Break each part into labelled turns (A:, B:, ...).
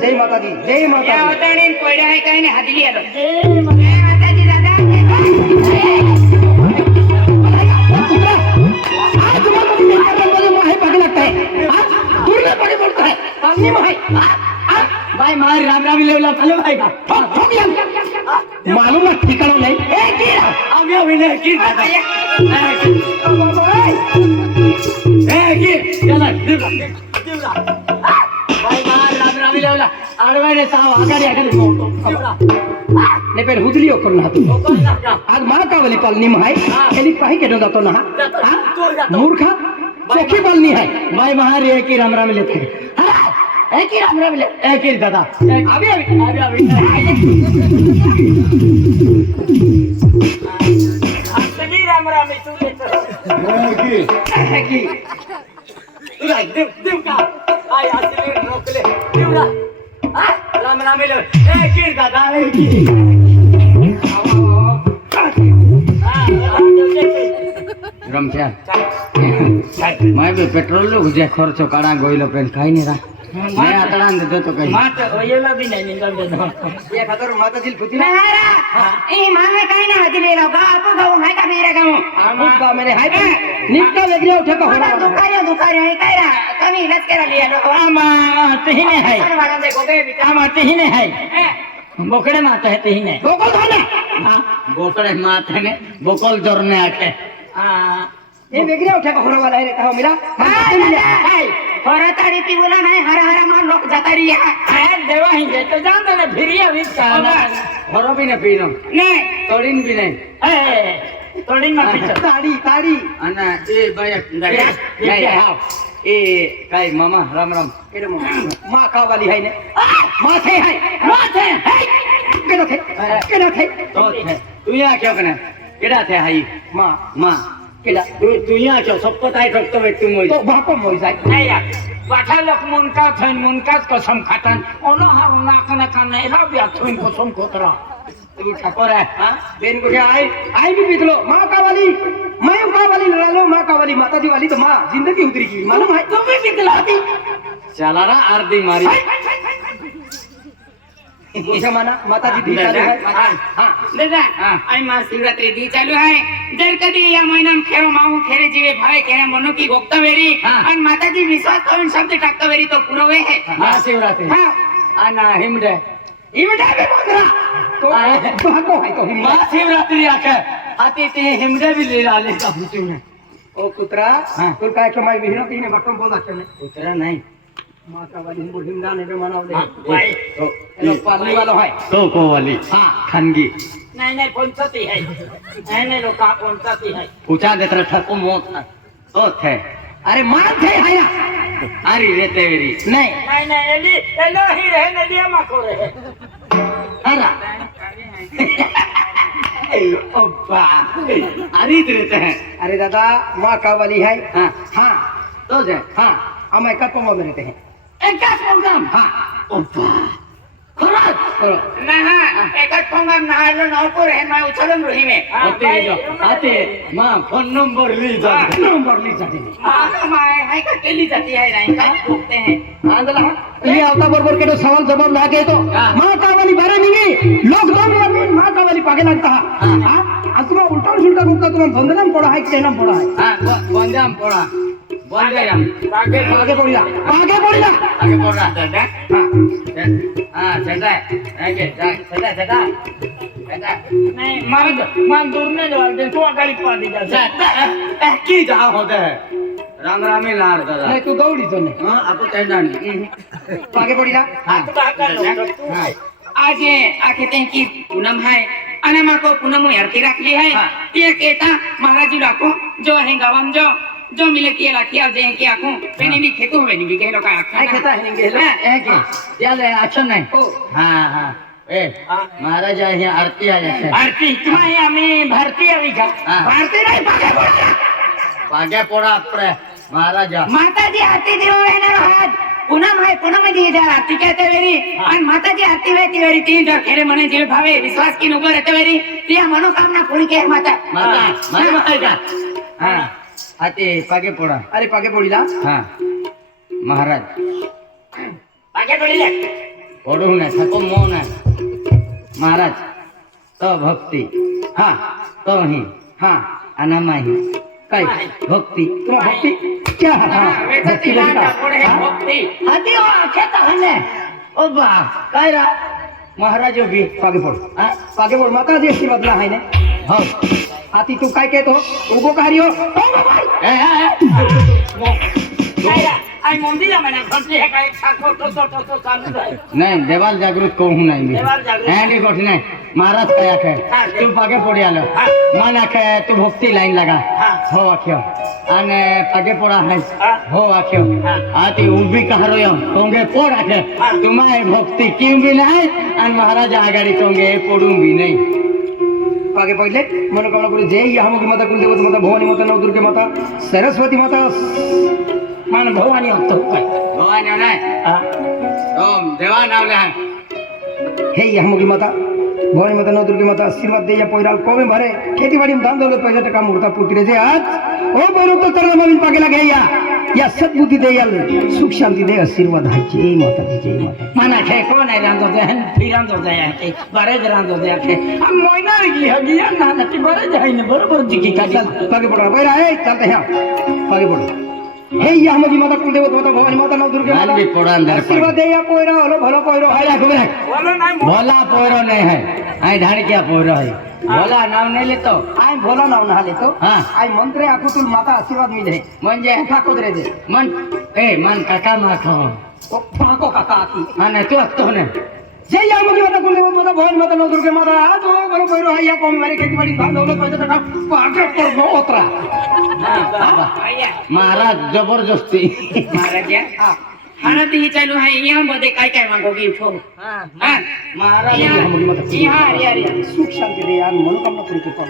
A: જય માતાજી જય ત્યાં માતાજી
B: વટાણે ને કોયડા હે કહીને હાથલી આલો
C: જય
B: માતાજી દાદા
A: आज तुम्हारा को नहीं करना मुझे माहे पग लगता है हाँ दूर में पगे बोलता है पानी माहे
D: भाई मार राम राम लेवला चलो भाई का
A: ठोक ठोक लिया
D: मालूम
A: है ठिकाना नहीं ए कीड़ा
D: આવ્યા વિને કી દાદા એ
A: ನೆಪೇರ್ ಹುದ್ಲಿ ಒಕ್ಕರು ನಾ ಆಗ ಮಾಕಾವಲಿ ಪಾಲನಿ ಮಹಾಯ್ ಎಲ್ಲಿ ಕಾಯಿ ಕೆಡೋ ದತ್ತೋ ನಾ
D: ಮೂರ್ಖ चौकी
A: पालनी है
D: भाई महारी एक ही राम राम लेते हैं
A: एक ही राम राम ले
D: एक ही दादा
A: अभी अभी
D: अभी अभी
C: सभी राम राम तू लेते
A: एक ही
D: तुला का आय असले रोखले देवडा राम रामेल ए कीड दादा ए कीड રમખ્યા મારે બી પેટ્રોલ લો ગુજે ખર્ચો કાળા ગોઈલો પેન ખાઈ નહીં રા મેં આતડા ને દેતો કઈ
C: માત ઓયેલા બી નહીં નિકળ દે
A: ये खतर माता जी खुदी ना
B: નારા એ મામે કહીને હાથલી આલો બાપુ ગાઉ હાય કા બીરે ગાઉ
A: उसका मेरे हाय निपटा वेगरे उठे का મોટા होना
B: દુકાર્યો દુકાર્યો એ કાયરા કમી રસ કેરા લઈ આલો
C: આમાં તહીને હૈ
B: વાળા દે ગોગે બિચારા આમાં
C: તહીને હૈ બોકડે માતા હે તહીને
A: बोको धाने
C: હા
D: બોકડે માથે ને બોકલ જોર
A: ಏನ್ ಬೇಕ್ರಿ ಅವ್ಕೆ ಹೊರವಲ್ಲ ಇರತ್ತ ಹೋಗಿಲ್ಲ
B: ಹೊರತಾಡಿ ತಿವಲ ನೈ ಹರ ಹರ ಮಾಡ್ ಲೋಕ ಜತಾರಿ
C: ಆಯ್ ದೇವ ಹಿಂಗೆ તો જાન તને ફિરી આવી કાલા
D: ಹೊರ બી ને પીનો.
B: ને.
D: તોડીન બી ને.
C: એ તોડીનમાં પીછો.
A: તાડી તાડી
D: અને એ ભાઈ
C: નહીં
D: આવ. એ કાઈ મામા રામ રામ.
A: એટલે માં કાવાલી હૈ ને. માથે હૈ
C: માથે હૈ
A: કેનો થઈ કેનો થઈ
D: તો તું યા ક્યાં કને? কেডা থে হাই?
A: মা
D: মা
A: কেডা?
D: তুই তুই আছো সব কথাই ঠকতে হবে মই তো
A: বাপ মই যাই
C: নাই পাঠালক মন কা থন মন কা কসম খাটান। অনহার না কানা কানা এলা বিয়া তুই কসম কতরা
D: তুই ঠাকুর আ
A: বেন গুঠে আই আই বি বিতলো মা কাবালি মা माँ লালো মা लो মাতা का वाली माता जी वाली तो माँ जिंदगी उतरी की मालूम है तुम
C: भी
A: निकला
D: आरती मारी मुझे
A: मना माता जी। हाँ।
D: हाँ।
A: हाँ।
B: दी चालू आहे दादा आणि मा शिवरात्री दी चालू आहे जर कधी या महिन्यात खेळ माऊ खेरे जीवे भावे खेळा म्हणू की गोप्ता वेरी। आणि माताजी विश्वास करून शब्द टाकता वेरी तो पुरवे आहे
D: महाशिवरात्री
B: आणि
D: हिमड।
C: हिमड आहे बोंद्रा
A: तो आहे तो
D: महाशिवरात्री आखे आते ते हिमड भी ले आले का
A: ओ कुत्रा तू काय की माय विहिरो तिने बटन बोला कुत्रा
D: नाही। तो वाली
C: नहीं नहीं है. नहीं नहीं
D: है
A: अरे मार थे
D: अरे रे तेरी.
A: नहीं.
C: नहीं नहीं एली एलो ही रहे को रहे
D: अरे. अरे
A: अरे दादा माँ का वाली है. हाँ.
D: तो जय
A: हाँ. हमें एक में रहते हैं
D: एकाच प्रोग्राम
A: हा.
D: ओपा. खरंच?
A: हो.
B: नहा एकाच प्रोग्राम
D: फोन नंबर ली जा.
A: नंबर ली जाते सवाल जवाब लागे तो. माता वाली बारे निगी लोग दो में माता वाली पागे लगता हा? उल्टा उल्टा गुप्ता तुम बंदनाम पड़ा है केनाम पड़ा है
D: हां बंदनाम पड़ा બંજામ
C: બાગે आगे बढ़ जा
A: आगे बढ़ जा
D: આગે પોડા દાદા
A: हाँ
D: હા ચડા આગે જા ચડા ચડા ચડા
C: નહીં મારે માન દૂર ને જવા દે તું આગળ પાડી જા
D: કી જા હોતે રામ રામી લાર દાદા नहीं
A: तू दौड़ी तो नहीं
D: હા આપો ચડા ની
A: आगे बढ़ जा
D: હા
C: હા
B: आज ये आके ते की पूनम है અને માં કો પૂનમ યારતી રાખી હે હા. તે કેતા મહારાજી રાખો જો હે ગાવમ જો જો મિલે તે રાખી આવજે કે આખું પેની બી ખેતું હોય ની બી કે લોકો आई આખા खेता
A: है नहीं गेला
D: એ કે ચાલે આછો નહીં
A: ओ
D: હા હા એ મહારાજા અહીંયા આરતી આવ્યા છે
C: આરતી માં અમે ભરતી આવી જા
D: હા
C: ભારતી નહીં પાકે બોલા
D: પાગે પોડા આપણે મહારાજા
B: માતાજી આરતી દેવો એના હાથ પૂનમ હોય પૂનમ દી ઇધર આરતી કહેતે વેરી અને માતાજી આરતી વેતી વેરી તી જો ખેરે મને જે ભાવે વિશ્વાસ કી નુગર રહેતે વેરી ત્યાં મનોકામના પૂરી કે માતા
D: માતા મારી માતા હા આ તે પાકે પોડા
A: અરે પાકે પડીલા
D: હા. મહારાજ.
C: પાકે પડી લે
D: ઓડું ને થકો મો ને. મહારાજ તો ભક્તિ. હા તો અહીં.
A: હા
D: આનામાં અહીં.
A: કઈ? ભક્તિ. તો ભક્તિ. ક્યાં? હા. હા હે.
B: ભક્તિ.
C: હાથી
D: ઓ ખેતા હને ઓ બા કાયરા મહારાજો ભી
A: પાકે પડ
D: હા
A: પાકે પડ માતાજી આશીર્વાદ બદલા હાય ને?
D: હવ
A: આથી તું કાઈ કહેતો ઉભો કાર્યો
D: એ એ કાયરા
C: આ મંદિર મને ખસી હે કાઈ સાકો તો તો તો તો ચાલુ રહે
D: નહીં દેવાલ જાગૃત કહું હું નહીં
C: દેવાલ જાગૃત. હે ની
D: ગોઠ નહીં મહારાજ કયા કે
C: હા, તું
D: પાકે પડી આલો
C: હા.
D: મન આખે તું ભક્તિ લાઈન લગા
C: હા.
D: હો આખ્યો અને પાકે પડા હે
C: હા.
D: હો આખ્યો
C: હા.
D: આતી ઊભી કહરો યો તોંગે પોડ આખે
C: હા.
D: તુમાય ભક્તિ કેમ બી નહીં અને મહારાજ આગાડી તોંગે પોડું બી નહીં
A: আগে পাইলে মনোকামনা করি যে ইয়ামকে মাতা কুল দেবতা মাতা ভবানী মাতা নৌ দুর্গে মাতা সরস্বতী মাতা
C: মানে ভবানী অর্থ
A: হে ইয়ামকে মাতা ভবানী মাতা নৌ দুর্গে মাতা আশীর্বাদ দিয়ে পয়রাল কবে ভরে? খেতে বাড়ি ধান দৌলত পয়সা টাকা মূর্তা পুটিরে যে আজ। ও পৈরত চরণ পাকে লাগে ইয়া या सद्बुद्धी दे या सुख शांति दे आशीर्वाद हायची ए माता जी जय माता
C: माना खे कोण आहे रांदो दे हन फी रांदो दे आहे बरे दे रांदो दे आहे हम मोयना जी हगी ना ना ती बरे जाय ने बरोबर जी की का चल
A: पागे पडो बाहेर आहे चालते ह्या पागे पडो हे या हमारी माता कुलदेव माता भवानी माता नव दुर्गा माता भी
D: पड़ा अंदर आशीर्वाद
A: दे या पोयरो हलो भलो पोयरो आया को
C: भला
D: पोयरो नहीं है आई ढाड़ क्या पोयरो है ભોલા નામ નહીં લેતો
A: આય ભોલા નામ ના હાલે તો
D: હા
A: આય મંત્રે આખું તું માતા આશીર્વાદ મિલે
D: મંજે તું
A: ઠાકો જ રહેજે
D: મન એ મન કાકા માં ખો
A: ઓ ઠાકો કાકા આખી
D: અને તું હકતો ને
A: જય યામકી માતા કુલદેવ માતા ભવાની માતા નવદુર્ગે માતા આ તો બરો બરો હાયા કોમ મારી ખેતીવાડી ધાન દોલત પૈસા ટકા પાકે પર નો ઓતરા
B: આયા
D: મહારાજ જબરજસ્તી
B: મહારાજ
A: હા
B: हाणा त ही चालू यहाँ इहा मध्ये काय काय मागो इन्फो
D: हा हाँ
A: मुली मत जी हा अरे अरे सुख शांती दे आणि मनोकामना पूर्ण कर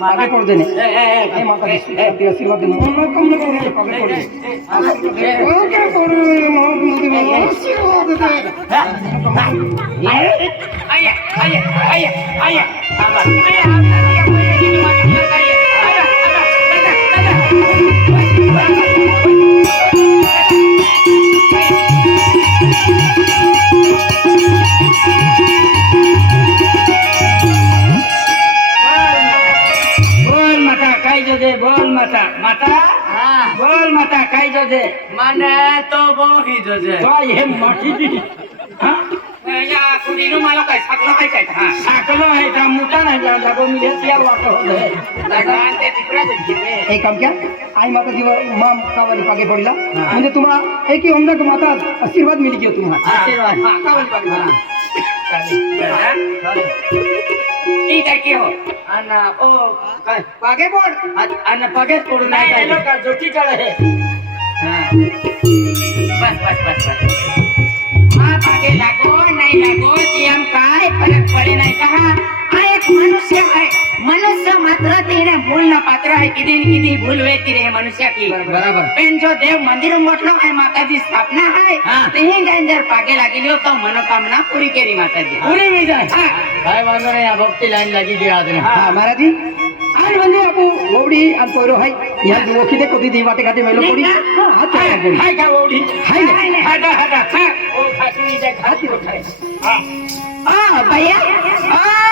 D: मागे
A: पडू दे
D: नाही माता
A: ती आशीर्वाद दे मनोकामना पूर्ण कर मागे
D: पडू दे
A: ओके करू मनोकामना आशीर्वाद दे
C: आया
B: आया आया आया आया
C: જોજે બોલ માતા. માતા?
D: હા.
C: બોલ માતા કઈ જોજે?
D: મને તો બોહી જોજે. તો
C: એમ મટી દીધી. હા?
B: કુડીનું માલો કઈ સાકલો
A: આશીર્વાદ મિલી ગયો તુમા.
D: આશીર્વાદ ठीक ओ काय
A: पागे बोड
D: आणि पगेत पडू नाही नाही लोक
C: ज्योतीकडे हे
D: हा.
B: बस बस बस बस. हा पागे लागो नाही लागो ती आम काय? फरक पडे नाही का? મનુષ્ય હે મનુષ્ય માત્ર તેને ભૂલ ના પાત્ર હે કીધી ને કીધી ભૂલ વેતી રહે મનુષ્ય કી
A: બરાબર.
B: પેન જો દેવ મંદિર મોટલો હે માતાજી સ્થાપના હે. તેની કે અંદર પાગે લાગી લ્યો તો મનોકામના પૂરી કરી માતાજી. પૂરી
D: થઈ જાય.
B: હા.
D: ભાઈ વાંધો નહીં આ ભક્તિ લાઈન લાગી ગઈ આજને.
C: હા.
A: મારાજી. આર વંદે આપો. ઓવડી આમ કોરો હે યાર જો ઓખી દે કોદી દી વાટે કાટે મેલો પડી હા. હા
C: હાય કા ઓવડી?
A: હાય
C: હાડા હાડા. હા. ઓ ખાટી જાય ખાટી ઉઠાય હા
B: આ ભૈયા આ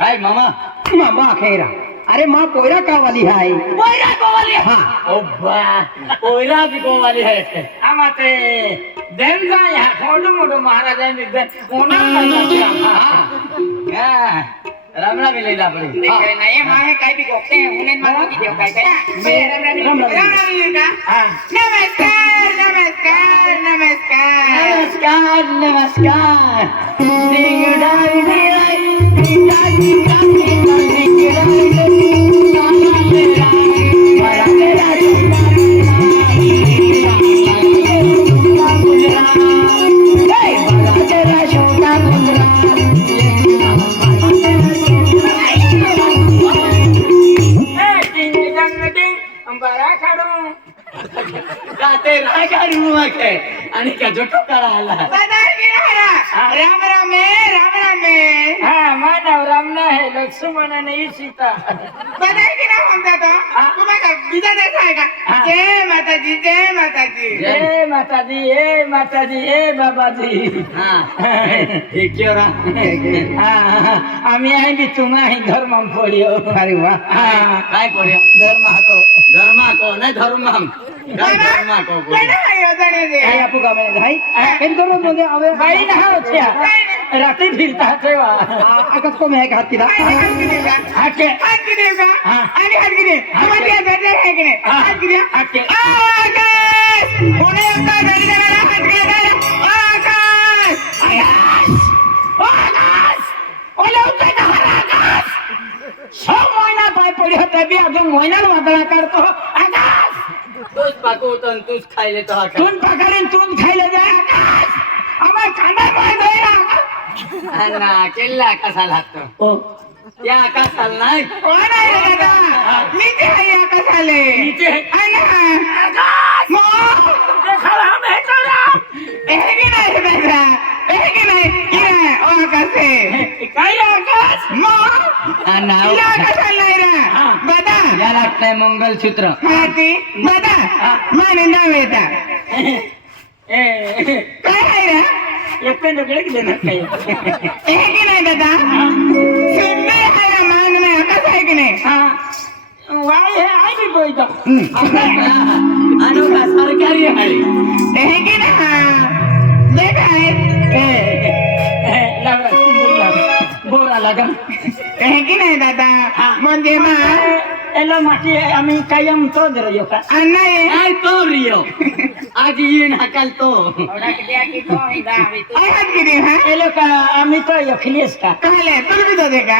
D: है पोयरी आती ભાઈ મામા
A: मामा खेरा अरे माँ पोयरा कावाली है
B: બોયરા કોવાલી
A: हाँ
D: ઓ બા ઓયરા બી ગોવાલી હે
C: આમાં તે દેન જાય મોટો મોટો મહારાજા ની દેન ઓના
D: હા હા રામડા બી લઈ લા પડી
B: બી કોકે ઉને માં દેવ કાઈ કાઈ
E: નમસ્કાર નમસ્કાર નમસ્કાર.
D: નમસ્કાર जाते राय काय मागे आणि का जो टोकारा आला
E: राम राम राम राम
C: हा मानव राम ना लक्ष्मण आणि सीता.
E: बदाय की ना म्हणता तो. तुम्हाला बिजा द्यायचा आहे का? जय माताजी जय माताजी.
D: जय
C: माताजी हे माताजी हे बाबाजी.
D: हा.
C: हा. आम्ही आहे की तुम्हा धर्म पडियो हो.
A: अरे वा.
D: काय पडियो
C: धर्म हाको.
D: धर्म हाको नाही धर्म
C: रात्री फिरता तेव्हा
A: आकाश कोण आहे का हात किती हात
E: किती हात किती
C: आणि
E: हात किती आहे की नाही हात किती हात
C: किती ছয় মহিনা পাই পড়ি হতে বি আজ মহিনার মাদলা কাটতো আকাশ
D: तूच पाकवतो आणि तूच खायले तो हा का तून
C: पकारून खायला जा. आकाश आम्हा कांदा पाय हो.
D: हो ना केलेला आकाशाला लागतो?
C: ओ,
D: या आकाशाला नाही? कोण
E: आहे दादा मी ते आहे. आकाश!
C: आकाश
E: हे की नाही दादा हे की नाही? कसे
C: काय आकाश?
D: आकाशाला
E: नाही रा. बदा.
D: या लागतंय मंगलसूत्र.
E: हा ती बदा माने नाव येता.
C: काय
E: आहे रा?
C: एकटे डोकडे गेले ना? काय?
E: हे की नाही दादा? सुंदर आहे ना मान नाही. आकाश आहे की नाही?
C: हा. वाय हे आहे की बोलतो हम्म.
D: अनोखा सरकारी आहे
E: हे की ना देखा है.
C: लग्न
E: कहे की नाही दादा म्हणजे मग
C: एला माटी आम्ही कायम तो रहियो का आ,
E: नाही
D: नाही तो रियो आज ये ना काल तो
B: ऐकत
E: किती हा
C: एलो का आम्ही तो अखिलेश का
E: कहले तुला बी तो दे का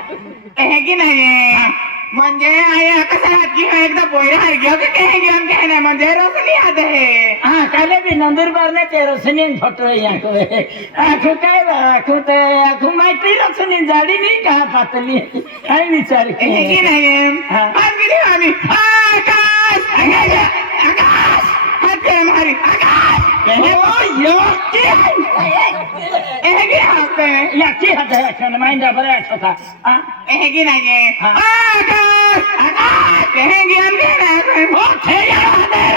E: روس ليا
C: ها ڪلي ڀئي ندورباري مائٽي روسني جڏهن پاتلي
E: آ की हात आहे?
C: याची हात आहे माइंडा बरं आठवता हा
E: हे की नाही हा. आकाश आकाश हे की आम्ही नाही
C: ओ ठेया हात आहे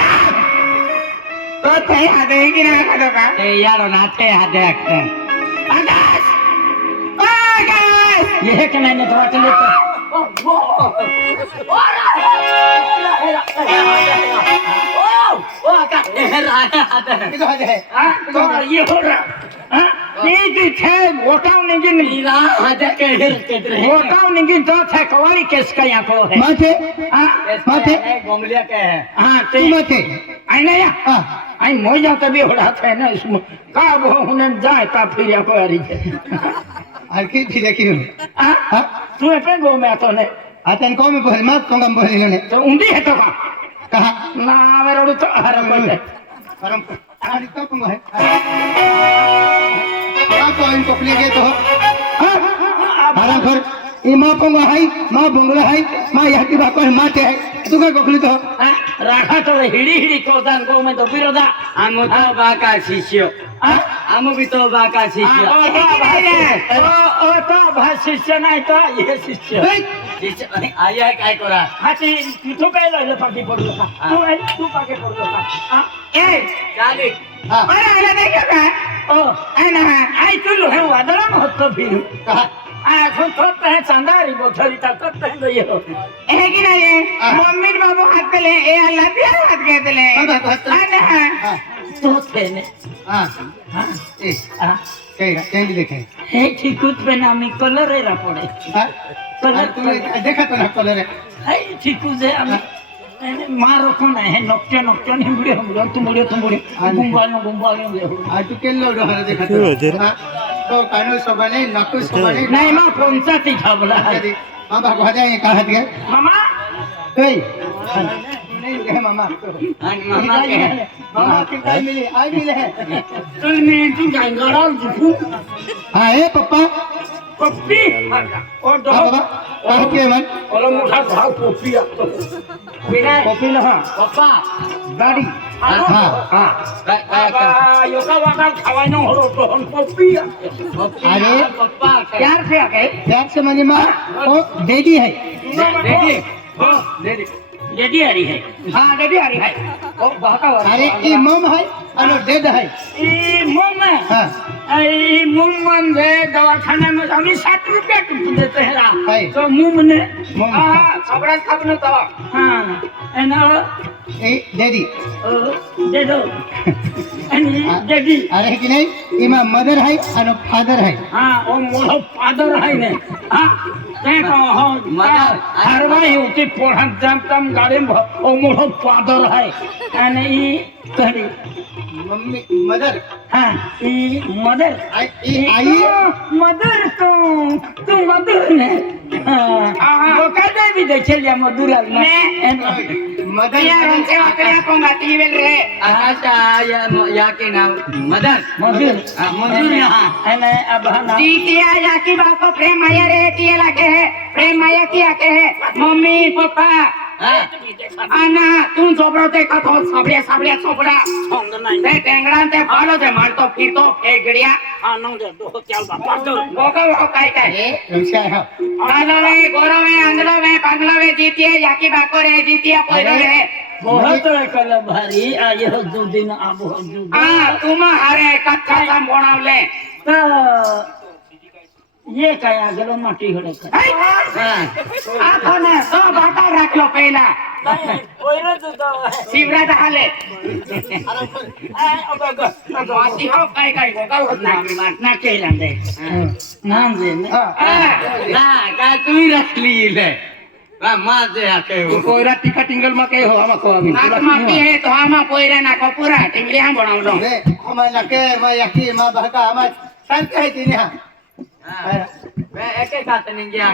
D: जाओ। वो आका नहर आता है
F: इधर है
C: हाँ तो ये हो रहा। हाँ ये छे वोटाव निगिन नीला
D: आजा के हिर के रहे वोटाव
C: निगिन तो छे कवारी केस का यहाँ को है।
F: माथे।
C: हाँ
D: माथे। गोमलिया के है।
C: हाँ तू
F: माथे।
C: आई ना या? आई मोजा तो तभी होड़ा थे ना इसमें। का वो हुनन जाए ता फिर या को हरी है।
F: আর কি ফিরে কি
C: হ্যাঁ তুই পেগো মে তো নে
F: আতেন কমে পড়ে মাত কঙ্গাম পড়ে নে
C: তো উন্দি হেতো কা ನಾವೆರಡು હરાખર
F: એમાં પણ હાઈ માં બંગલા હાઈ માં યાકી બાકો માતે હાઈ તું કઈ કોકલી તો
C: રાખા તો હિડી હિડી કોદાન કો મે તો વિરોધા
D: આમો તો બાકા શિષ્યો આમો બી તો બાકા શિષ્ય ઓ
C: તો ભાઈ ઓ તો ભાઈ શિષ્ય નહીં તો એ શિષ્ય
D: आणि आई आहे काय करा
C: हा ते तिथं काय लागलं पाठी पडलो का तू आई तू पाठी पडलो का हा?
E: ए
D: चालेल
F: हा.
E: बरं आलं नाही का काय
C: ओ
E: आहे ना
C: ऐकलो हे वादळा महत्व फिरू
F: हा.
C: आखो तो तह चांदारी बोथरी ता तो तह दो येलो
E: हे की नाही हा. मम्मी आणि बाबू हात केले ए अल्ला पिया हात घेतले हात-
F: हात- हात- हा
E: ना.
F: हा.
C: तो पेने
F: हा.
C: हा.
F: ए,
C: हा.
F: काय- काय लिहिलंय काय?
C: हे ठिकूत पेन आम्ही कलर येला पडे
F: हा?
C: મારો કોણ હે નોક્યો નોક્યો ને મુડ્યો મુડ્યો તું મુડ્યો તું મુડ્યો ગુંબાળ્યો ગુંબાળ્યો
F: આ તું કેટલો ડોહર દેખાતો હા? તો કાનો સોબાને નકુ સોબાને ના એમાં
C: પંચાતી ખાબલા
F: બાપ હજાય એ કાહત કે
C: મામા?
F: એય नहीं गए मामा। तो
D: मामा के
F: मामा हाँ। के कल मिले आज मिले
C: कल मैं तू जाएगा राम जुफू
F: हाँ ए पप्पा।
C: पप्पी? और दो
F: कहाँ के मन
C: और मुठा भाव पप्पी आप तो।
D: बिना
A: पप्पी ना हाँ।
D: पप्पा।
A: गाड़ी
C: हाँ हाँ।
A: हाँ।,
C: हाँ। योगा वाका खावाई ना हो तो हम पप्पी
D: अरे पप्पा
A: प्यार से आ गए
F: प्यार से माने माँ वो डेडी है।
C: डेडी।
D: हाँ। डेडी।
C: डेडी हरी है
A: हाँ डेडी हरी है ओ बाका अरे ये
F: मम है अरे डेड है
C: ये मम है
F: हाँ
C: ये मुमन रे दवाखाना में हमें सात रुपया देते हैं रा तो मुम ने
F: हाँ
B: सबड़ा सब ने दवा
C: हाँ एना
F: ए डेडी
C: ओ डेडो डेडी
F: अरे कि नहीं इमा मदर है अनो फादर है
C: हाँ ओ मोर फादर है ने हाँ আর ভাই উঠি পড়ার জানতাম গাড়ি অমূল পাদর হয়। Sorry
F: mummy mother.
C: हाँ ये मदर।
F: आई
C: मदर तू तू मदर है हाँ, वो कर दे भी देख लिया जा मधुर
B: मैं
F: मदर यार हमसे
B: बात करिए कौन बात बोल रहे
D: अच्छा या या के नाम? मदर। मधुर मधुर यहाँ
C: है। ना अब हम
B: जी किया या की बाप प्रेम माया रे किया लगे है। प्रेम माया किया के है। मम्मी पापा
C: આના
B: તું ઝોપડો તે કથો સાંભળે સાંભળે છોપડા
C: તે
B: ટેંગડા તે ફાડો તે મારતો ફીતો ફેગડિયા
C: આનો દે દો ચાલ બાપા તો
B: બોગો કાઈ કાઈ.
C: આનો રે
B: ગોરો વે આંધળો વે પાંગળો વે જીતીએ હારે
C: ये કયા ગલો માટી હડે આ
B: કોને તો બાકા રાખ્યો પહેલા.
C: ઓયરો તો તો શિવરાજ
B: હાલે.
C: વાસી
B: હો કાઈ કાઈ ગોકાવ નાખી માર
C: નાખી લાંદે નામ દે.
D: ના કા તું રખલી લે.
A: કોયરા તીખા ટિંગલમાં કઈ હવામાં ખોવાવી માટી
B: હે. તો આમાં કોયરા નાખો પૂરા. ટીંગલી હા ભણાવડો
F: અમાય નાખે અમાય આખી માં ભાગા અમાય સંકાય તીની હા.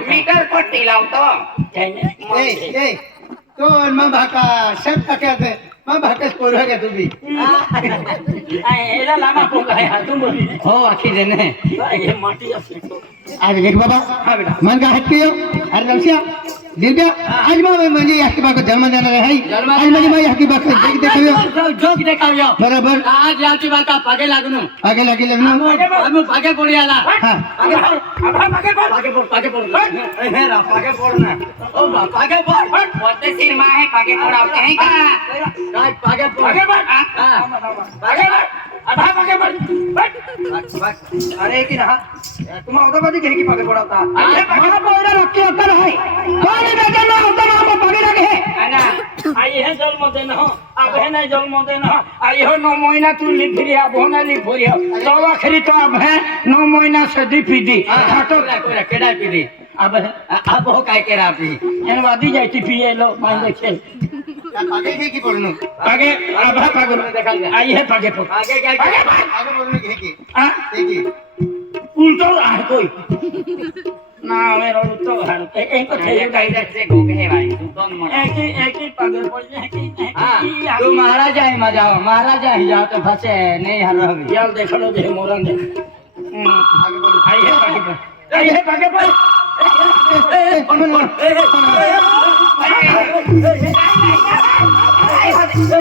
D: મીટર
B: પટ્ટી લાવતો
C: ए
F: ए तो मां बहका सब कटे थे मां बहका कोर है तू भी
C: એલા લામા પોંગા હે હા તું બોલી
D: हो आखी देने
C: એ માટી હશે તો
F: आज गेट बाबा मन का हट कियो। अरे नमस्या दिव्या आज मैं मुझे यह की बात को जन्म देना है।
D: आज मुझे मैं
F: यह की बात को देख देखियो
D: जो देखियो
F: बराबर।
D: आज यह की बात का आगे लागनु
F: आगे लागे लागनु
D: हम आगे पड़ जाला
F: हाँ।
D: आगे पड़
C: आगे पड़ हाँ।
D: आगे पड़ आगे पड़ हे रा आगे पड़ना ओ बाप आगे पड़
B: बोलते सिनेमा है आगे पड़ आते हैं का
D: आगे पड़ आगे
C: पड़
D: आगे हाँ। अरे
A: की रहा तुम औदबादी कहे की पगे पड़ा था अरे पगे पड़ा रखे होता है कौन है बेटा ना होता ना हम पगे रखे
B: है ना
C: आई है जन्म देना हो अब है ना जन्म देना हो आई हो नौ महीना तू लिख रही अब हो ना लिख रही हो तो आखिरी तो अब है नौ महीना से दी पी दी हाटो
D: केड़ा पी दी
C: अब
D: अब हो काय केड़ा पी
C: एन वादी जाती पी ये लो मान देखे
F: आगे के की बोलनु
D: आगे आभा पागल में देखा गया
C: आई है पागे पर
D: आगे क्या आगे
C: भाग
F: आगे बोलनु के की
C: हां
F: के की
C: उल्टो आ कोई ना मेरा उल्टो हाल ए ए को थे गाइडर
B: से गो के भाई तुम मन एक
C: ही एक ही पागल बोल एक ही हां तू
D: महाराजा है मजा महाराजा ही जाओ तो फंसे नहीं हल होगी
C: यार देख लो दे मोरन दे आगे
F: बोल आई
C: है पागे पर आई है पागे पर
D: ए ए ए ए ए ए
B: ए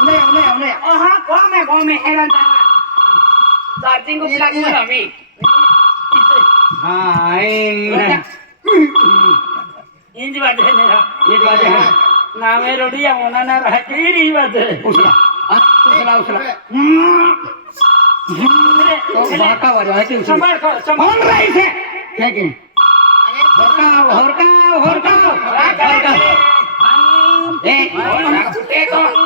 A: उन्हें उन्हें उन्हें
B: ओ हाँ गाँव में गाँव में हैरान था। चार्जिंग को प्लग में हमी।
D: हाँ
C: इंज बात है मेरा।
D: इंज बात है।
C: ना मैं रोटी या मोना ना रहा की नहीं बात है उसला
F: उसला उसला
C: तो भाका
A: वजह है संभाल
C: कर संभाल रही है
D: क्या क्या?
F: होरकाओ
A: होरकाओ होरकाओ होरकाओ
D: ए
B: होरकाओ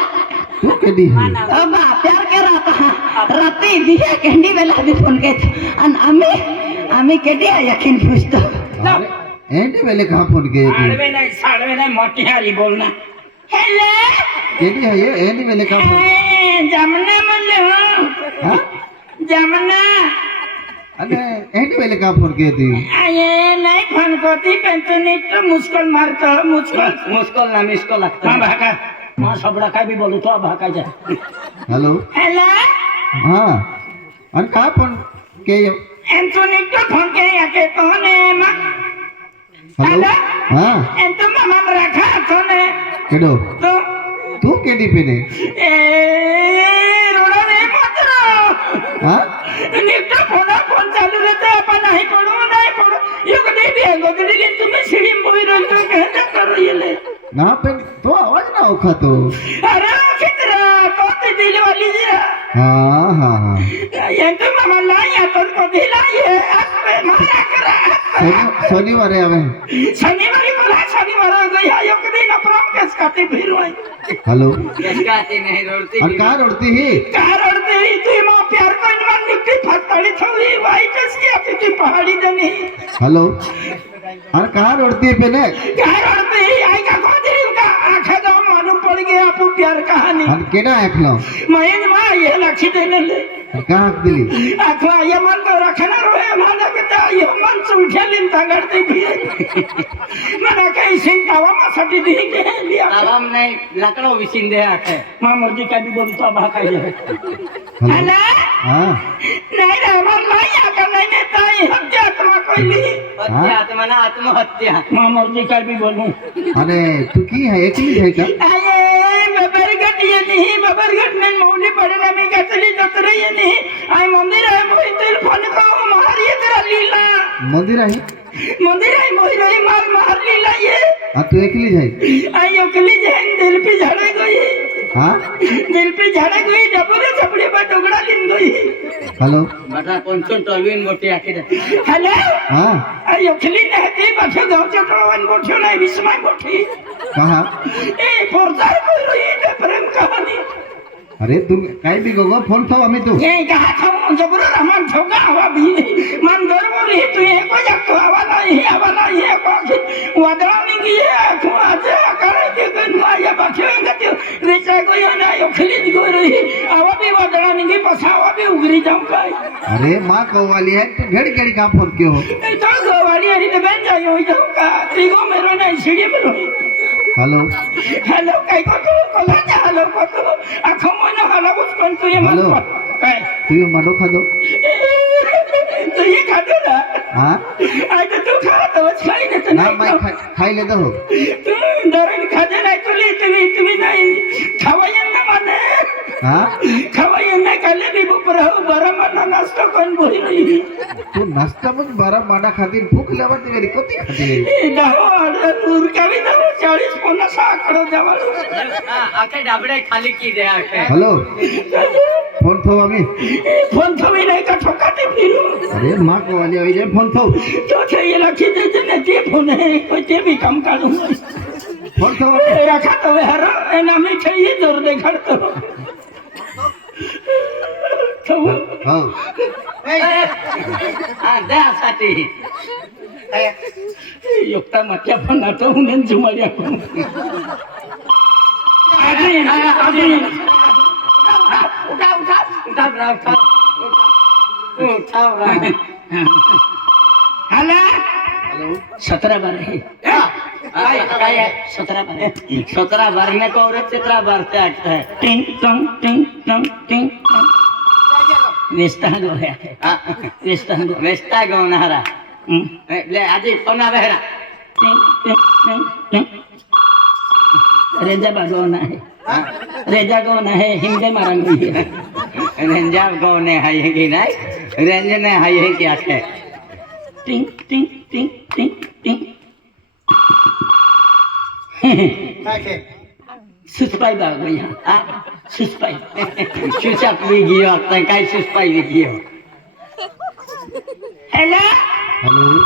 G: वो के दी है
C: अब
B: प्यार के रात राती दी है कहनी बेला दी फ़ोन के अन अमी अमी के दी है यकीन खुश तो
G: एंटे बेले कहाँ फ़ोन के दी
C: नहीं साढ़े नहीं मोटियारी बोलना हेलो?
G: के है ये एंटे बेले कहाँ
C: फ़ोन जमुना मुल्लो हाँ. जमुना.
G: अरे एंटे बेले कहाँ फ़ोन के दी
C: अरे नहीं फ़ोन कोती पेंटो तो मुश्किल मारता मुश्किल
D: मुश्किल ना मुश्किल लगता. हाँ
C: भागा মা সব রাখাবি বলো তো ભાકાઈ જાય
G: હેલો
C: હેલો
G: હા અને કા પણ કે
C: એમ તો નીકળો ફોન કે કે કોને માં
G: હેલો હા
C: એમ તો મામા રાખા છો ને
G: કેડો
C: તો
G: તું કેડી પેને
C: એ રોડો ને મતરો
G: હા
C: નીકળો ફોન ફોન ચાલુ રહેતે આપા નહીં પડું નહીં પડું એવું દે દે ગોદડી લે તમે સીડી મોઈ રંગ કે કરો એલે
G: ના પેન તો અવાજ ના ઓખાતો
C: અરે ઓખિતરા કોતે દિલ વાલી દિરા
G: હા હા હા.
C: યંતો મામા લાયા તો કો દિલાયે આપે મારા કરા
G: શનિવારે આવે.
C: શનિવારે બોલા શનિવારે જઈ આયો કે દિન कसकाती भीर भाई
G: हेलो
D: कसकाती नहीं रोड़ती और का
G: रोड़ती ही
C: का रोड़ती ही तू मां प्यार को मन निकली फटड़ी छोड़ी भाई कसकी आती तू पहाड़ी दनी
G: हेलो और का रोड़ती पे ने
C: का रोड़ती ही आई का गोदरी का आखे दो मालूम पड़ गया आपू प्यार कहानी
G: और केना एकलो
C: महेंद्र मां ये लखी देने ले
G: ಕಾಕ್ ದಿಲಿ
C: ಅಥವಾ ಯಮಂತ ರಖನರು ಮಾಡಕತ್ತ ಯಮನ್ ಸುಳ್ಕೆಲಿನ ತಗಡ್ತಿದ್ದಿ ಮನ ಕೈ ಸಿಂಗ್ ತವಮ ಸಟ್ಟಿದ್ದಿ
D: ತವಮ್ ನೈ ಲಕಡೋ ವಿಸಿಂದೆ ಆಕೆ
C: ಮಾಮರ್ಜಿ ಕಾಬಿ ಬಂತು ಅಬಾ ಕೈ
G: ಅಲ್ಲ
C: ನೈ ರಮನ್ ಲೈ ಯಾಕ ನೈ ನೆ ತೈ ಹತ್ಯಾ ಆತ್ಮ ಕೊಯ್ಲಿ
D: હત્યા આત્માના આત્મહત્યા
C: માં મરજી કાઢી બોલું
G: અને તું કી હે એકલી હે કા
C: नाही बाबरगड नाही मौली पडेल आम्ही रही है नहीं। आय मंदिर आहे मोहितेल फ़ोन मार ये तेरा लीला।
G: मंदिर आहे
C: मंदिर आहे मोहित आहे मार मार लीला ये।
G: हा तू एकली जाय
C: आई एकली जाईन दिलपी झाडे गई।
G: હા?
C: દિલપી જાડે ગઈ ડબલે ચપડી પર ટુકડા લીન ગઈ.
G: હેલો?
D: મારા કોન્સન ટોલવીન મોટી આખી દે
C: હેલો?
G: હા.
C: આ યખલી ને હતી પાછો ગાવ ચટવાન ગોઠ્યો ને વિસ્માય ગોઠી એ પ્રેમ કહાની.
G: अरे तुम काय भी गोगो फोन तो अमी तू
C: ये कहा था जबर रहमान ठोका हवा भी मन दर बोली तू ये को जग तो हवा नहीं है हवा नहीं है को वादरा में गई है को आज करे के गन आया बाकी है के रेचा को ये ना यो खली गो रही हवा भी वादरा नहीं गई पसा हवा भी उगरी जाऊं का
G: अरे माँ कौवाली है तू घेड़ घेड़ कहाँ फोन क्यों हो
C: ए तो गोवाली हरी तो बन जाई हो जाऊं का त्रिगो मेरो नहीं सीढ़ी में
G: హలో
C: hello కై కొట్టు కొలనే hello కొట్టు అఖమోన హలో ఉస్కొన్ Hello. హలో
G: తుయే మడో ఖాదో
C: తుయే ఖాదో నా
G: ఆ
C: ఐతే తు ఖాదో ఖాయి నే తు నా మై
G: ఖాయి లేదో హో
C: తు దరని ఖాదే నై తులి తులి తులి నై ఖావయన్ నా మనే
G: હા?
C: ખવાય એને કાલે ની બપોર હવે બારા માના નાસ્તો કોણ ભૂલી ગઈ.
G: ભૂખ લેવા દેવાની કોતી ખાધી
C: એ ડાહો આડે જવાનું
D: આખે ડાબડે ખાલી કી દે આખે.
G: ફોન થો
C: ફોન થો એને કા
G: આવી જાય ફોન થો.
C: તો છે એ લખી દેજે ને તે કોઈ તે બી કામ
G: ફોન થો.
C: રાખા તો હવે હરો એના મીઠે એ જોર દેખાડતો. सत्रह बार सत्रह बार
D: सत्रह बार में कौरे सत्रह बार से आता है
C: टिंग टंग टिंग टंग टिंग टंग વેસ્ટાંગો વેસ્ટાંગો
D: વેસ્ટાગો નારા એટલે આજે કોના વહેરા.
C: રેજા બાગો ના હે. રેજા ગો ના હે હિંદે મારંગી
D: રેંજા ગો ને હાય હેગી નાય રેંજ ને હાય હે ક્યા છે?
C: ટિંગ ટિંગ ટિંગ ટિંગ ટિંગ
F: Okay.
C: süsbay var bu ya.
D: Ha?
C: Süsbay.
D: Süsak bir giyiyor alttan kay süsbay bir giyiyor.
C: Hello.
G: Hello.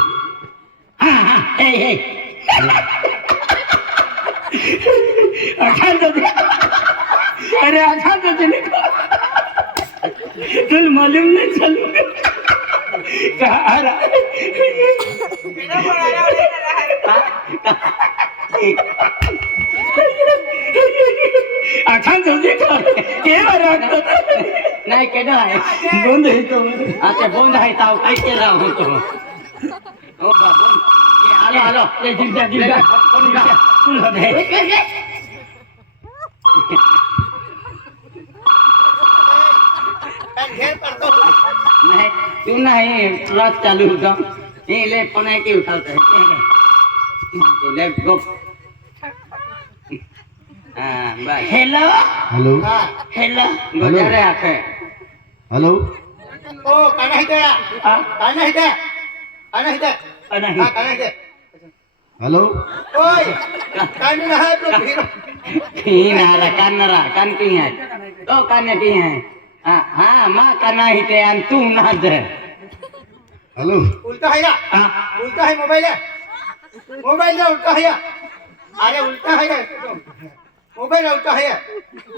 C: Ha ha hey hey. अखंड अरे अखंड तुझे मालूम नहीं चलूंगा Cara. આખાન સમજી તો કેવા રાખતો
D: નહીં કેડા
C: બંધ હતો
D: આજે બંધ હાય તાવ કઈ કે રાવ હતો ઓ બાબુ કે હાલો હાલો એ જીવજા જીવજા
C: કોણ
D: કોણ કોણ फुल हो गए नाही तू नाही ट्रक चालू होता हे ले पण आहे की उठावत आहे ले गो हा बस
C: हेलो
G: हॅलो
C: हेलो
D: गोजारे आखे
G: हॅलो
C: अरे
G: हॅलो
D: ही नारा कानरा कान की है तो कान की है हाँ हाँ माँ का नाही ते आणि तू ना दे हॅलो उलटा है ना हाँ હા માં કના હિતે આન તું ના દે.
G: હલો.
F: ઉલટા હૈયા. હા. ઉલટા હૈ મોબાઈલ. મોબાઈલ ના ઉલટા હૈયા. અરે ઉલટા હૈયા મોબાઈલ ઉલટા હૈયા.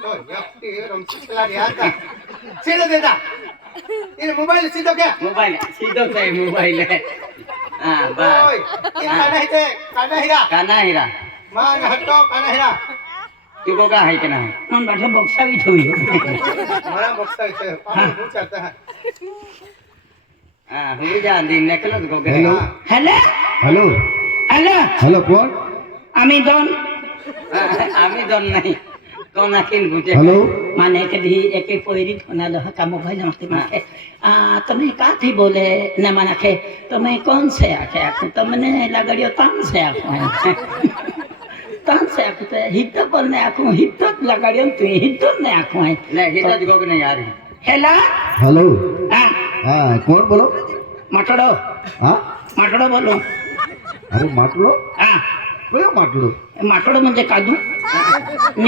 F: તો યક્તિ રમ ચલા રહ્યા હતા સીધો દેતા એ મોબાઈલ સીધો કે?
D: મોબાઈલ સીધો થાય મોબાઈલ. હા બસ.
F: કાના હિતે કાના હીરા.
D: કાના હીરા.
F: માં હટો કાના હીરા.
D: को का आहे की नाही
C: हम बैठे बक्सा भी छुई हमारा
F: बक्सा है पानी बहुत चलता है
D: हा हुई जा दी नेकलस को hello
C: hello
G: hello
C: hello
G: hello कोण
C: আমি দন
D: आम्ही दोन नाही तो नाकीन बुझे हॅलो
C: माने कभी एक एक पोरी होना लो का मोबाइल माते माते आ तुम्हें का थी बोले न माना के तुम्हें कौन से आके आखो तुमने लगड़ियो तान से તાંસે આખું તો હિત પર ને આખું હિત જ લગાડ્યો તું હિત જ ને આખું હે
D: ને હિત જ કોક ને યાર
C: હેલા
G: હેલો
C: હા
G: હા કોણ બોલો
C: માટડો
G: હા
C: માટડो बोलो
G: अरे માટલો
C: हा
G: कयो માટलो
C: માટडो म्हणजे काजू